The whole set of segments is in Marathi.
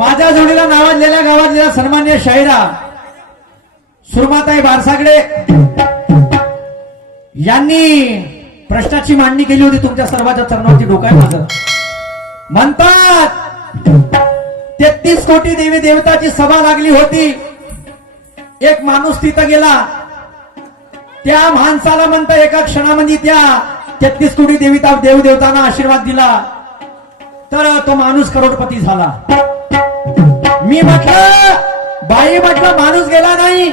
माझ्या जोडीला नावाजलेल्या गावातलेला सन्मान्य शाहिरा सुरमाताई बारसागडे यांनी प्रश्नाची मांडणी केली होती. तुमच्या सर्वांच्या चरणावरती डोकं आहे माझं. म्हणतात 33 कोटी देवी देवताची सभा लागली होती. एक माणूस तिथं गेला. त्या माणसाला म्हणता एका क्षणामध्ये त्या 33 कोटी देव देवतांना आशीर्वाद दिला तर तो माणूस करोडपती झाला. मी म्हटलं बाई म्हटलं माणूस गेला नाही,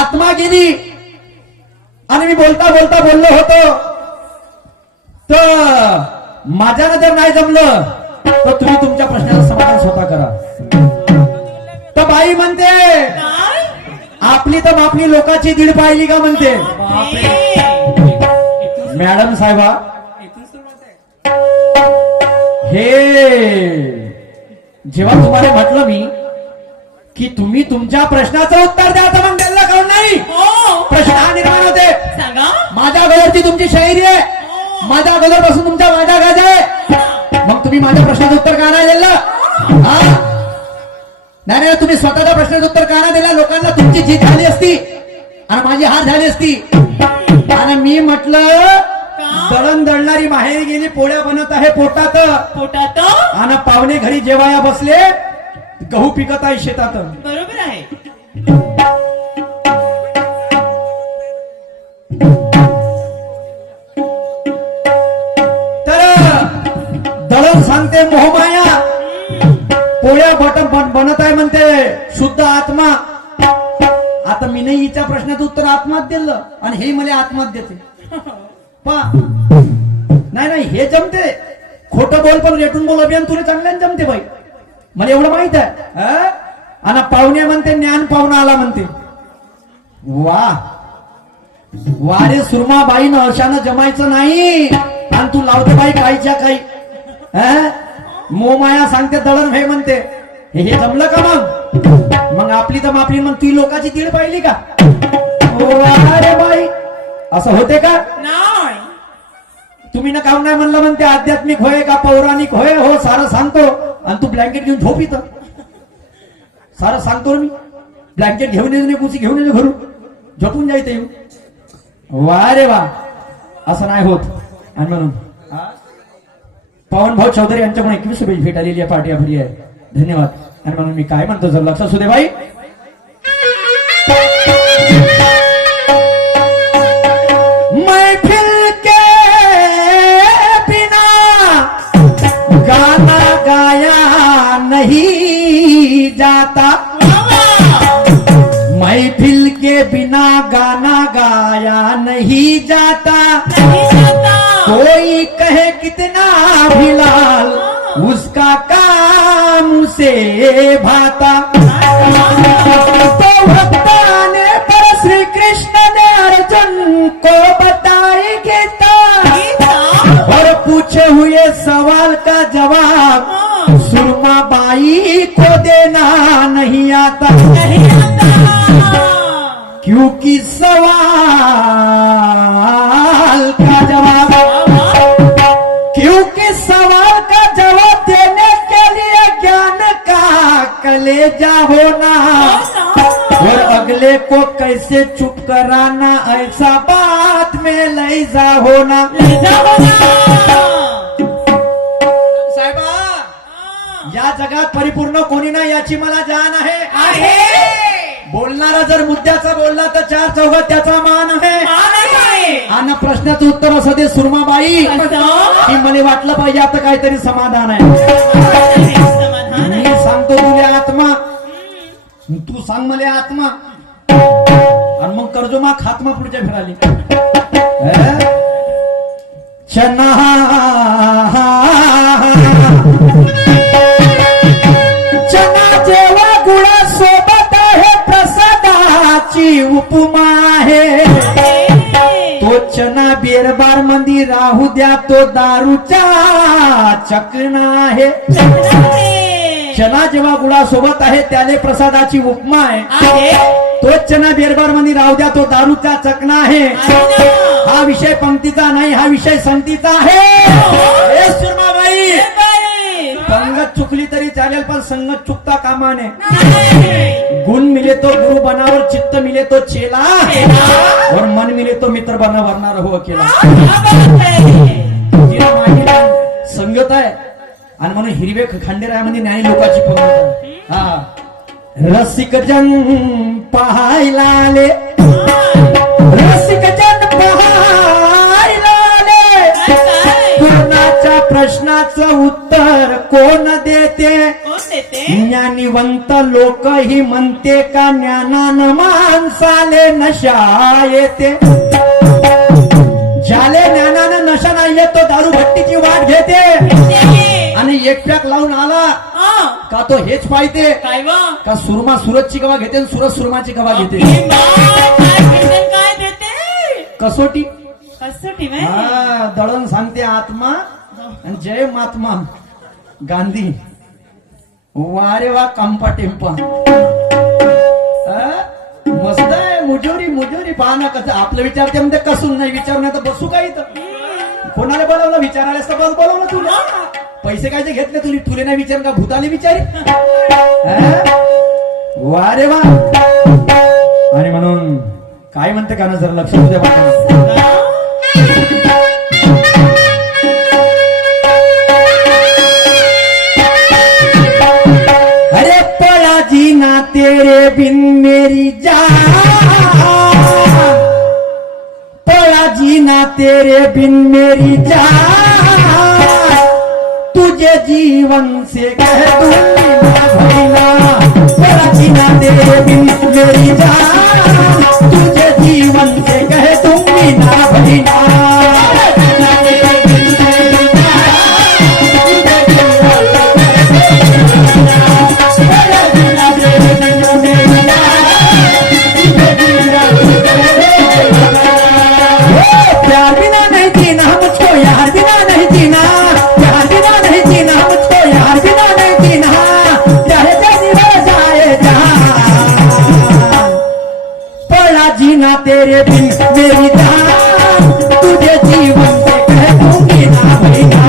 आत्मा गेली. आणि मी बोलता बोलता बोललो होतो तर माझ्यानं जर नाही जमलं तर तुम्ही तुमच्या प्रश्नाचं समाधान स्वतः करा. तर बाई म्हणते आपली तर आपली लोकांची दीड पाहिली का म्हणते. मॅडम साहेबा हे जेव्हा तुम्हाला म्हटलं मी की तुम्ही तुमच्या प्रश्नाचं उत्तर द्या तर मग त्यांना कळून नाही प्रश्न हा निर्माण होते. माझ्या अगोदरची तुमची शाहिरी आहे, माझ्या अगोदरपासून तुमच्या माझ्या गाज आहे. मग तुम्ही माझ्या प्रश्नाचं उत्तर का नाही दिलं. नाही नाही तुम्ही स्वतःच्या प्रश्नाचं उत्तर का नाही दिलं. लोकांना तुमची जीत झाली असती आणि माझी हार झाली असती. आणि मी म्हटलं दळण दळणारी माहेरी गेली, पोळ्या बनत आहे पोटात पोटात आणि पाहुणे घरी जेवाया बसले, गहू पिकत आहे शेतात. बरोबर आहे. तर दळण सांगते मोहमाया, पोळ्या बनत आहे म्हणते शुद्ध आत्मा. आता मी नाही हिच्या प्रश्नाचं उत्तर आत्मात दिलं आणि हे मला आत्मात देते. नाही नाही हे जमते. खोटं बोल पण रेटून बोल अभियान तुला चांगल्याने जमते बाई, मला एवढं माहित आहे. आणि पाहुणे म्हणते ज्ञान पाहुणा आला म्हणते. वा वारे सुरमाबाईनं अशानं जमायचं नाही आणि तू लावते बाई काहीच्या काही. मोमाया सांगते दळण हे म्हणते हे जमलं का मग आपली तर मापली मग ती लोकांची तीड पाहिली का. अरे बाई असं होते का. नाही तुम्ही ना काम नाही म्हणलं म्हणते आध्यात्मिक होय का पौराणिक होय. हो सारं सांगतो आणि तू ब्लँकेट घेऊन झोप इथं. सारं सांगतो मी ब्लँकेट घेऊन येऊ नये, कुची घेऊन येऊ घरून झोपून जायचं येऊ. वा रे वा असं नाही होत. आणि म्हणून पवन भाऊ चौधरी यांच्याकडून 21 भेट आलेली आहे, पार्टी आपली आहे. धन्यवाद. आणि म्हणून मी काय म्हणतो जर लक्षात असू दे बाई. मैफिल के बिना गाना गाया नहीं जाता. महफिल के बिना गाना गाया नहीं जाता. कोई कहे कितना भी लाल उसका काम उसे भाता. तो भक्ताने पर श्री कृष्ण ने अर्जुन को बताई गीता और पूछे हुए सवाल का जवाब सुरमा बाई को देना नहीं आता. क्योंकि सवाल का जवाब देने के लिए ज्ञान का कलेजा होना और अगले को कैसे चुप कराना ऐसा बात में लैजा होना. साहेबा या जगात परिपूर्ण कोणी नाही याची मला जाण आहे. बोलणारा जर मुद्द्याचा बोलला तर 4 चौघात त्याचा मान आहे. आणि प्रश्नाचं उत्तर असं दे सुरमाबाई की मला वाटलं पाहिजे आता काहीतरी समाधान आहे. मी सांगतो तुला आत्मा, तू सांग मला आत्मा. आणि मग कर्जमा खात्मा पुढच्या फिराली. चना चना जेव्हा गुळासोबत आहे प्रसादाची उपमा आहे. तो चना बेरबार मंदी राहू द्या तो दारूचा चकना आहे. चना जेव्हा गुळासोबत आहे त्याने प्रसादाची उपमा आहे. तो चना बेरबार मंदी राहू द्या तो दारूचा चकना आहे. हा विषय पंक्तीचा नाही, हा विषय संगतीचा आहे. सुरमाबाई संगत चुकली तरी चालेल पण संगत चुकता कामा नये. गुण मिले तो गुरु बनावर, चित्त मिले तो चेला और मन मिले तो मित्र बना वरणार हो अकेला. जिला माहिती संगत आहे आणि म्हणून हिरवे खंडेरायामध्ये ज्ञानी लोकांची पंगत. हा रसिक जन पाहायला आले, रसिक जन पाहायला आले, कोणाच्या प्रश्नाचं उत्तर कोण देते? ज्ञानीवंत लोक ही म्हणते का ज्ञानानं माणसाले नशा येते. ज्याले ज्ञानानं नशा नाही येत तो दारू भट्टीची वाट घेते आणि एक पॅक लावून आला का तो हेच पाहिजे का सुरमा सुरतची कवा घेते आणि सुरत सुरमाची कवा घेते. काय देते? कसोटी कसोटी दळण सांगते आत्मा आणि जय महात्मा गांधी. वारे वा कंपा टेम्पा मस्त आहे. मुजोरी मुजोरी पाहना कसं आपलं विचारते म्हणते कसून नाही विचारू नाही तर बसू काही तर. कोणाला बोलावलं विचारायला तर बस बोलावलं तुला. पैसे काय ते घेतले तुले नाही विचार का भूताने विचारी. वा रे वा. आणि म्हणून काय म्हणते का ना जर लक्ष द्या बघा. अरे पळा जीना तेरे बिन मेरी जान, पळा जीना तेरे बिन मेरी जान, तुझे जीवन से कह दूंगी ना भैया, पढ़ा जीना तेरे बिन मेरी जान, तुझे जीवन से कह दूंगी ना भैया. प्यार बिना नहीं जीना मुझको यार बिना नहीं जीना, प्यार बिना नहीं जीना मुझको यार बिना नहीं जीना, चाहे जैसी हो जाए जहां, पड़ा जीना तेरे बिन मेरी जान, तुझे जीवन से कह दूंगी ना भैया,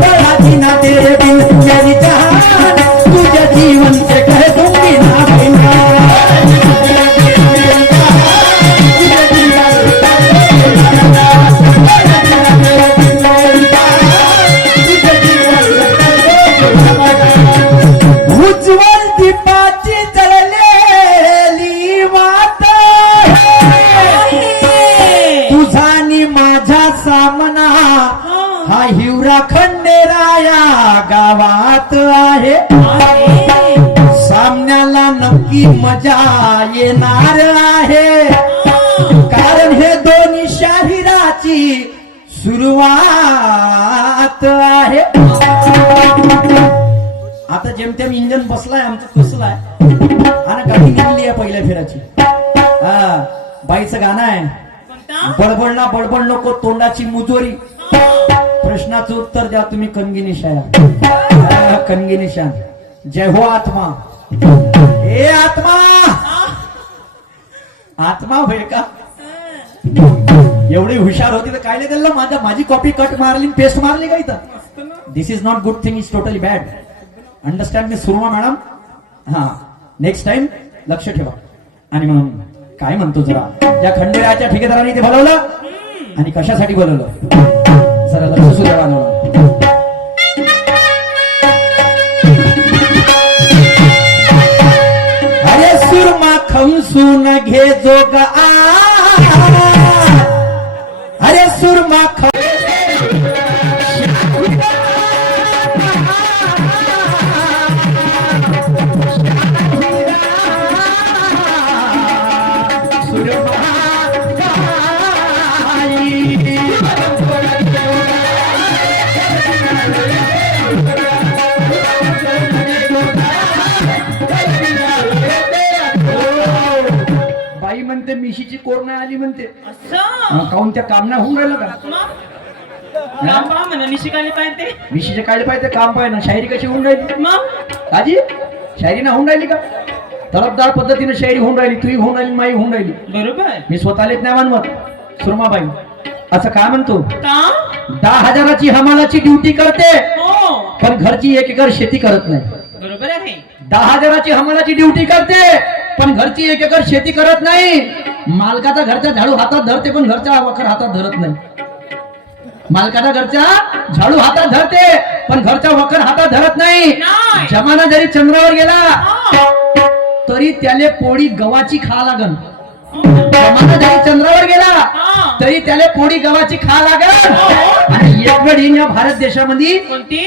पड़ा जीना तेरे बिन मेरी जान, तुझे जीवन से कह दूंगी ना भैया. उज्ज्वल दीपाची जळलेली वाट, तुझा नि माझा सामना हा हिवरा खंडेराया गावात आहे. सामन्याला नक्की मजा येणार आहे, कारण हे दोन्ही शाहिराची सुरुवात आहे. आता जेमतेम इंजन बसलाय आमचं कसलाय आणि गाडी निघली आहे पहिल्या फेराची. हा बाईचं गाणं आहे बडबडना बडबड नको तोंडाची मुजोरी, प्रश्नाचं उत्तर द्या तुम्ही कणगिनी शाया. कणगिनी शान जय हो आत्मा. ए आत्मा, आत्मा होय का? एवढी हुशार होती तर काय त्याला माझी कॉपी कट मारली पेस्ट मारली का इथं. This is not good thing, is totally bad. Understand me Surma madam. हा नेक्स्ट टाइम लक्ष ठेवा. आणि म्हणून काय म्हणतो जरा त्या खंडेरायाच्या ठेकेदारांनी ते बोलवलं आणि कशासाठी बोलवलं जरा लक्ष सुद्धा बांधवलं. अरे सुरमा खमसून घे जोग आ, अरे सुरमा बाई म्हणते मिशीची कोर नाही आली म्हणते. काऊन त्या काम नाही होऊन राहिलं का? मिशीचे काय पाहिजे काम पाहिजे ना. शायरी कशी होऊन राहिली आजी? शायरी ना होऊन राहिली का? तलबदार पद्धतीने शायरी होऊन राहिली, तुही होऊन राहिली, माई होऊन राहिली. बरोबर. मी स्वतःलेच नाही मानवत. सुरमाबाई असं काय म्हणतो? 10,000ची हमालाची ड्युटी करते पण घरची 1 एकर शेती करत नाही. बरोबर आहे. 10,000ची हमालाची ड्युटी करते पण घरची 1 एकर शेती करत नाही. मालकाचा घरचा झाडू हातात धरते पण घरचा वखर हातात धरत नाही. मालकाचा घरचा झाडू हातात धरते पण घरचा वखर हातात धरत नाही. नाही. जमाना जरी चंद्रावर गेला तरी त्याले पोळी गव्हाची खा लागन. जमाना जरी चंद्रावर गेला तरी त्याला पोळी गव्हाची खा लागल. आणि एक वेळ येईन या भारत देशामध्ये कोणती?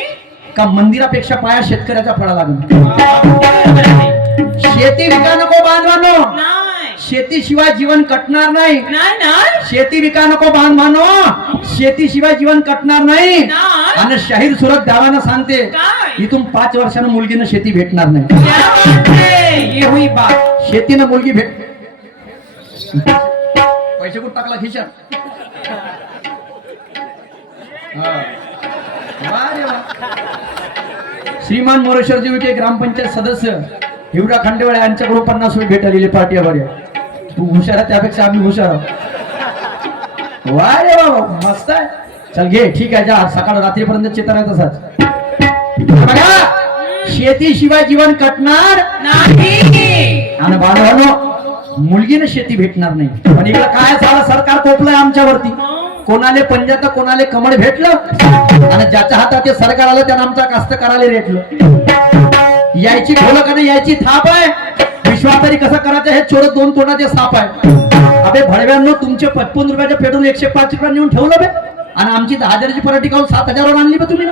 का मंदिरापेक्षा पाया शेतकऱ्याचा पडा लागल. बरोबर आहे. शेती विका नको बांधवानो, नाही शेतीशिवाय जीवन कटणार नाही. नाही नाही शेती विका नको बांधवानो, शेतीशिवाय जीवन कटणार नाही. नाही. आणि शाहीर सुरत देवानं सांगते काय? इथून 5 वर्षानं मुलगीनं शेती भेटणार नाही. क्या बात है. ये हुई बात. शेतीनं मुलगी भेट पैसे कुठं टाकला खिशात? हा. वा रे वा. श्रीमान मोरेश्वरजी विखे ग्रामपंचायत सदस्य हिवरा खांडेवाळे यांच्याकडून 50 रुपये भेट आलेली पार्टी वर. तू हुशार आहे त्यापेक्षा आम्ही हुशार आहोत. वा रे वा मस्त आहे. चल घे ठीक आहे जा सकाळ रात्रीपर्यंत चेतन आहे तसाच. बघा शेतीशिवाय जीवन कटणार नाही. आणि बाळांनो मुलगीने शेती भेटणार नाही. पण इकडे काय झालं सरकार कोपलंय आमच्यावरती. कोणाले पंजाब कोणाले कमळ भेटलं आणि ज्याच्या हातात ते सरकार आलं त्यानं आमचा कास्तकाराला रेटलं. यायची ढोल का नाही यायची थाप आहे. विश्वास तरी कसं करायचं हे चोरत 2 तोंडाचे साप आहे. अबे भडव्यांनो तुमचे 55 रुपयाचे पेट्रोल 105 रुपये नेऊन ठेवलं बे आणि आमची 10,000ची पराठी काढून 7,000 वर आणली बे तुम्ही ना.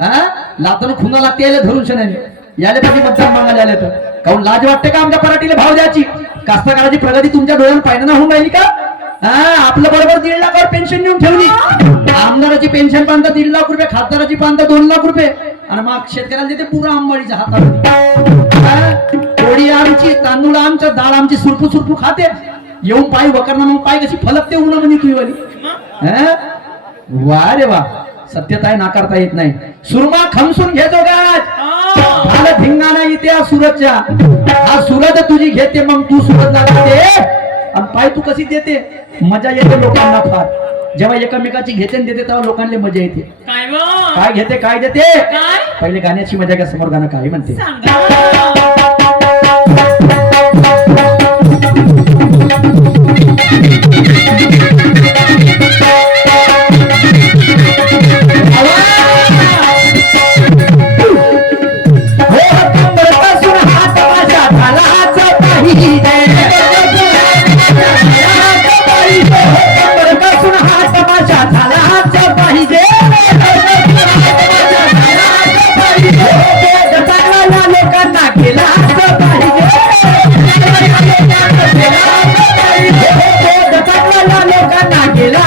हा लातानं खुना लागते यायला धरून शनाने याले कधी मतदान मागायला आले तर काहून लाज वाटते का आमच्या पराठीला भाव द्यायची? कास्तकाराची प्रगती तुमच्या डोळ्यात पाहिजे होऊन राहिली का? आपलं बरोबर 1.5 लाखावर पेन्शन नेऊन ठेवली. आमदाराची पेन्शन पाहता 1.5 लाख रुपये, खासदाराची पाहता 2 लाख रुपये आणि मग शेतकऱ्याला देते पुरा आंबाडीच्या हातामध्ये. पोळी आमची, तांदूळ आमचं, डाळ आमची सुरपू सुरपू खाते. येऊन पायी वकरणं मग पाय कशी फलकते उन्हा म्हणजे तुझी वाली. वा रे वा सत्यता आहे नाकारता येत नाही. सुरमा खमसून घेतो गाज झालं धिंगाणा इथे या सुरतच्या. हा सुरत तुझी घेते मग तू सुरतला जाते आणि पाय तू कशी देते. मजा येते लोकांना फार. जेव्हा एकमेकाची घेते आणि देते तेव्हा लोकांना मजा येते. काय मग? काय घेते काय देते काय? पहिले गाण्याची मजा घ्या. समोर गाणं काय म्हणते सांगा. लोकांना केला लोकांना केला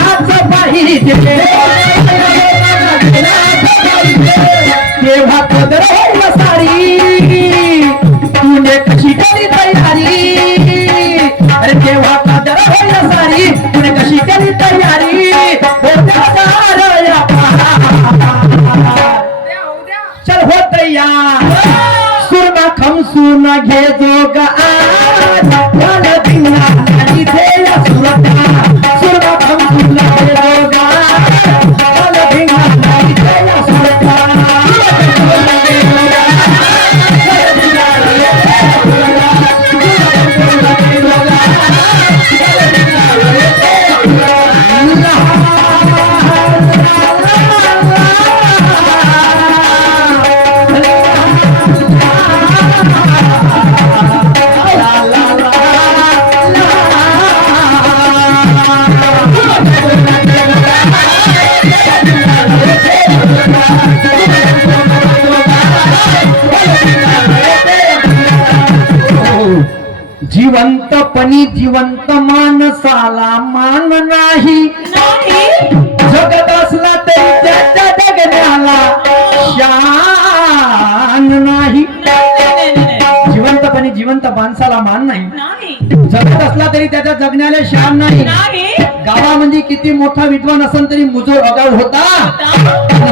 तेव्हा कदर होईल सारी तुने कशी केली तयारी. अरे तेव्हा कदर होईल सारी तुने कशी केली तयारी. चल हो तयार सुरमा खमसून घे जोग आज झालं धिंगा इथे या सुरता. सुरमा खमसून घे जोग आज झालं धिंगा इथे या सुरता. जिवंतपणी जिवंत माणसाला मान नाही. जगत असला तरी त्याच्या जगण्याला शान नाही. जिवंतपणी जिवंत माणसाला मान नाही. जगत असला तरी त्याच्या जगण्याला शान नाही. गावामध्ये किती मोठा विद्वान असेल तरी मुजोर अगाऊ होता.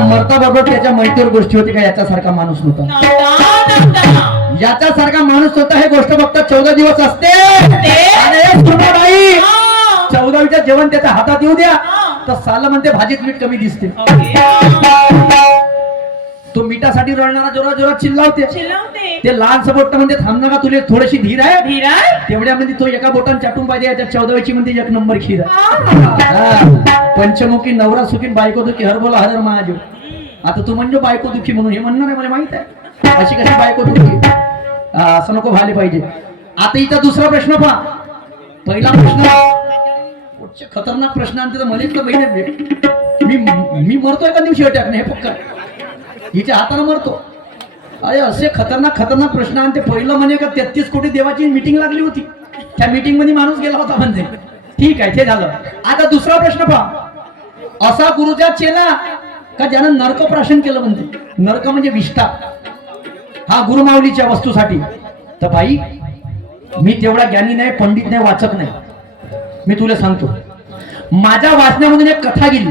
मरता बरोबर त्याच्या मैत्रीवर गोष्टी होती का याच्यासारखा माणूस नव्हता. याच्यासारखा माणूस होता हे गोष्ट फक्त 14 दिवस असते. बाई 14वीच्या जेवण त्याच्या हातात येऊ द्या तर साला म्हणते भाजीत मीठ कमी दिसते. तो मिठासाठी रडणारा जोरात जोरात चिल्लावते. चिल्लावते. ते लहान बोट म्हणते थांब नका तुले थोडीशी धीर आहे. धीराय. तेवढ्यामध्ये तो एका बोटाने चाटून पाहिजे. याच्या 14वीची म्हणते एक नंबर खीर आहे. आ. पंचमुखी नवरा सुखी बायको दुखी हर बोला हर महादेव. आता तू म्हणजे बायको दुखी म्हणून हे म्हणणार आहे मला माहित आहे. अशी कशी बायको दुखी असं नको व्हायला पाहिजे. आता इथं दुसरा प्रश्न पहा. पहिला प्रश्न खतरनाक प्रश्न आणि तिथं मला इतकं बहिणी मी मरतो एका दिवशी अटॅकने हे पक्का हिच्या हाताने मरतो. अरे असे खतरनाक खतरनाक प्रश्न. आणि ते पहिलं म्हणे का 33 कोटी देवाची मीटिंग लागली होती. त्या मीटिंग मध्ये माणूस गेला होता म्हणजे. ठीक आहे ते झालं. आता दुसरा प्रश्न पहा. असा गुरुचा चेला का ज्यानं नरकप्राशन केलं म्हणते. नरक म्हणजे विष्ठा हा गुरुमाऊलीच्या वस्तूसाठी. तर भाई मी तेवढा ज्ञानी नाही पंडित नाही वाचक नाही. मी तुला सांगतो माझ्या वाचण्यामधून एक कथा गेली.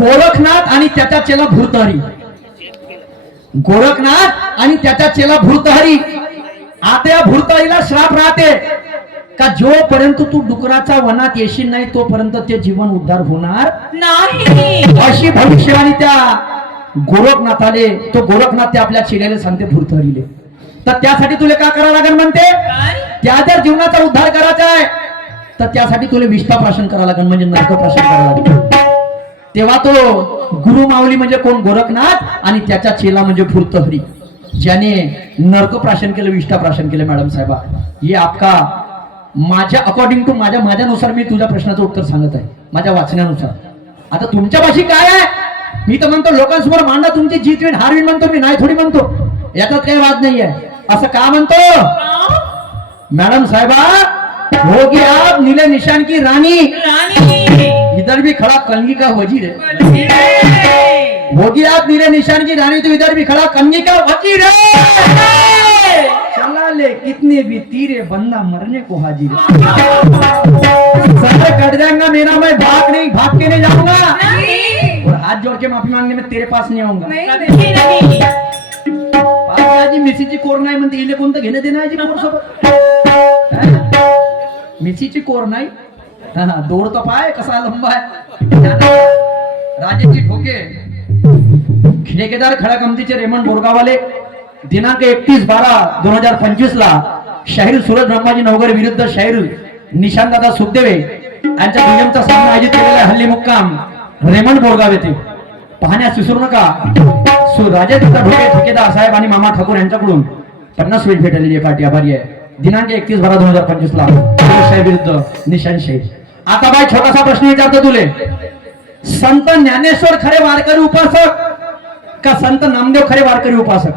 गोरखनाथ आणि त्याचा चेला भूतहरी. गोरखनाथ आणि त्याचा चेला भूतहरी. आता या भूतहरीला श्राप राहते का जोपर्यंत तू डुकराच्या वनात येशील नाही तोपर्यंत ते जीवन उद्धार होणार नाही. अशी भविष्यवाणी त्या गोरखनाथाले. तो गोरखनाथ ते आपल्या चेल्याला सांगते भूतहरीले. तर त्यासाठी तुला काय करावं लागेल म्हणते. काय. त्या जर जीवनाचा उद्धार करायचा आहे तर त्यासाठी तुला विष्ठाप्राशन करावं लागेल म्हणजे नरकप्राशन करावं लागेल. तेव्हा तो गुरु माऊली म्हणजे कोण गोरखनाथ आणि त्याचा चेला म्हणजे भूतहरी ज्याने नरकप्राशन केलं विष्ठाप्राशन केलं. मॅडम साहेबा हे आपका माझ्या अकॉर्डिंग टू माझ्यानुसार मी तुझ्या प्रश्नाचं उत्तर सांगत आहे माझ्या वाचण्यानुसार. आता तुमच्या भाषी काय आहे. मी तर म्हणतो लोकांसमोर मांडा तुमची जीत विन हार विन म्हणतो मी नाही थोडी म्हणतो. याच्यात काही वाद नाहीये. असं का म्हणतो मैडम साहिबा. होगी आप नीले निशान की रानी. रानी. इधर भी खड़ा कलगी का वजीर है. होगी आप नीले निशान की रानी तो इधर भी खड़ा कलगी का वजीर है. चला ले कितने भी तीरे बंदा मरने को हाजिर है. सर कट जाएगा मेरा मैं भाग के नहीं जाऊंगा. और हाथ जोड़ के माफी मांगने में तेरे पास नहीं आऊंगा. नहीं. जी मिसीची कोर नाही म्हणते. इले कोणतं घेणं देणं आहे जी कोर सोबत. मिसीची कोर नाही. दोर तो पाय कसा लंबा आहे. राजेची ठोके ठेकेदार खडकमतीचे रेमंड बोरगाववाले दिनांक 31/12/2025 ला शाहीर सूरज ब्रह्माजी नवगर विरुद्ध शाहीर निशांतदादा सुखदेवे यांच्या दुय्यमचा सामना आयोजित केलेला हल्ली मुक्काम रेमंड बोरगाव येथे पाहण्यास विसरू नका. राजेंद्र ढोके ठेकेदार साहेब आणि मामा ठाकूर यांच्याकडून 50 वेळ भेटलेली पार्टी आभारी आहे. दिनांक 31/12/2025 ला शाहीर विरुद्ध निशांत शाहीर. आता बाय छोटासा प्रश्न विचारतो तुले. संत ज्ञानेश्वर खरे वारकरी उपासक का संत नामदेव खरे वारकरी उपासक.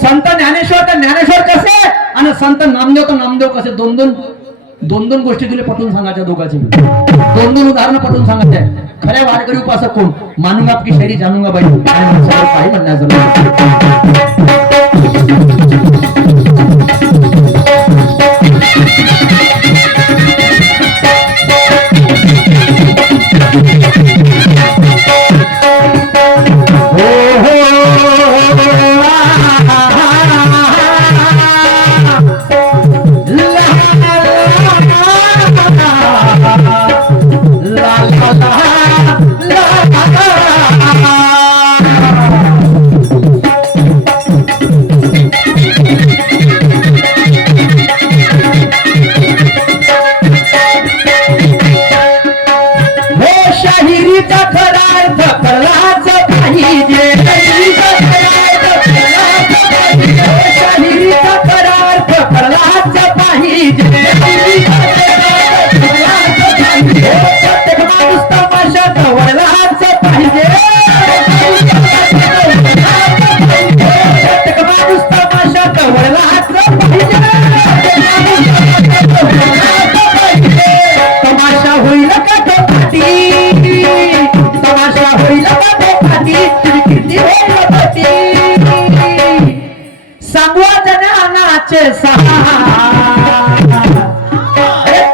संत ज्ञानेश्वर का ज्ञानेश्वर कसे आणि संत नामदेव का नामदेव कसे. दोन दोन गोष्टी तुला पटवून सांगायच्या दोघांची. दोन उदाहरणं पटवून सांगायचे. खऱ्या वारकरी उपासक कोण. मानूंगा आपकी शायरी जानूंगा बाई काही म्हणण्याचं.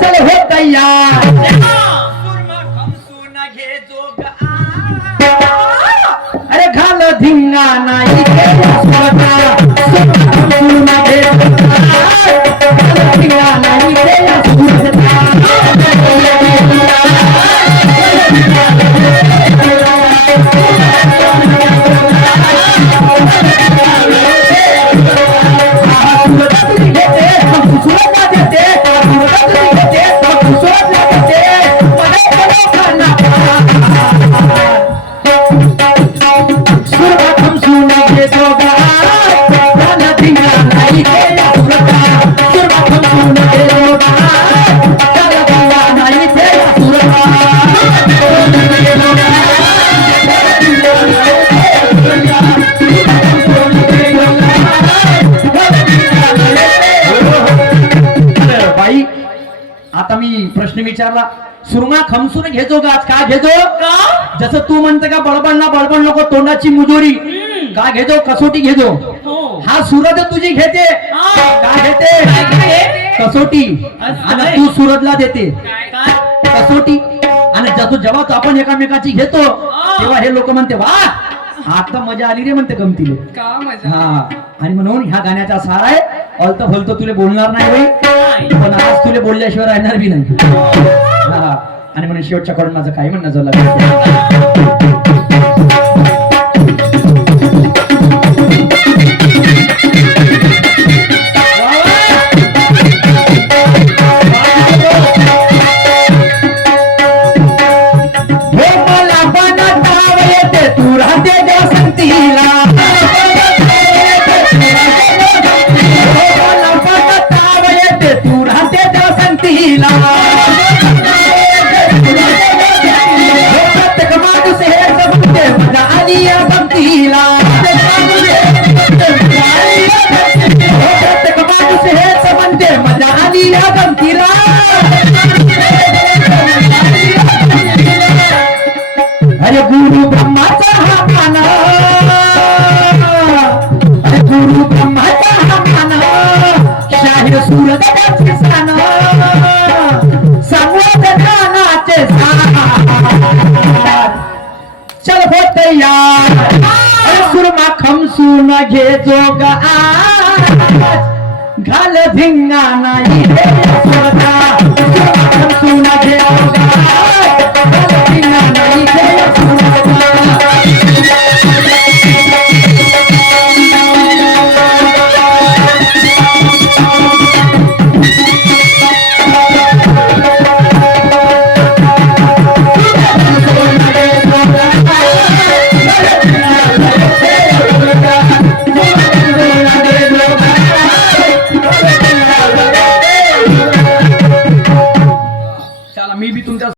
चल हो तैयार. अरे घाल धिंगा नाही धिंगा नाही अरे बाई, आता मी प्रश्न विचारला, सुरमा खमसून घेतो का आज? का घेतो? का जसं तू म्हणते का बळबळ नको, तोंडाची मुजोरी का घेतो? कसोटी घेतो. हो हा सुरत तुझी घेते हा. का घेते? काय घेते? कसोटी. असं आणि आहे. तू सुरतला देते काय कसोटी. आणि जेव्हा तो आपण एकामेकाची घेतो हा. तेव्हा हे लोक म्हणते वा आता मजा आली रे म्हणते गमतीले. का मजा हा, आणि म्हणून ह्या गाण्याचा सार आहे, अलत भलत तुले बोलणार नाही बाई, नाही. पण आज तुले बोलल्याशिवाय राहणार बी नाही. हा, आणि म्हणून शेवटच्या कडून माझं काय म्हणणं झालं, हे मला पण ताव येते तू राहते त्या संतीला. हे मला पण ताव येते तू राहते त्या संतीला. हे प्रत्येक माणूस हे जमते मजा आली या गमतीला. हे प्रत्येक माणूस हेच म्हणते मजा आली या गमतीला. अरे गुरु ब्रह्माचा हा मान, अरे गुरु ब्रह्माचा हा मान, शाहीर सूरदाचे सान, सांगत गानाचे सार. चल हो तयार, अरे सुरमा खमसून घे जोग आज, घाल धिंगाणा ही हे सुरता. सुरमा खमसून घे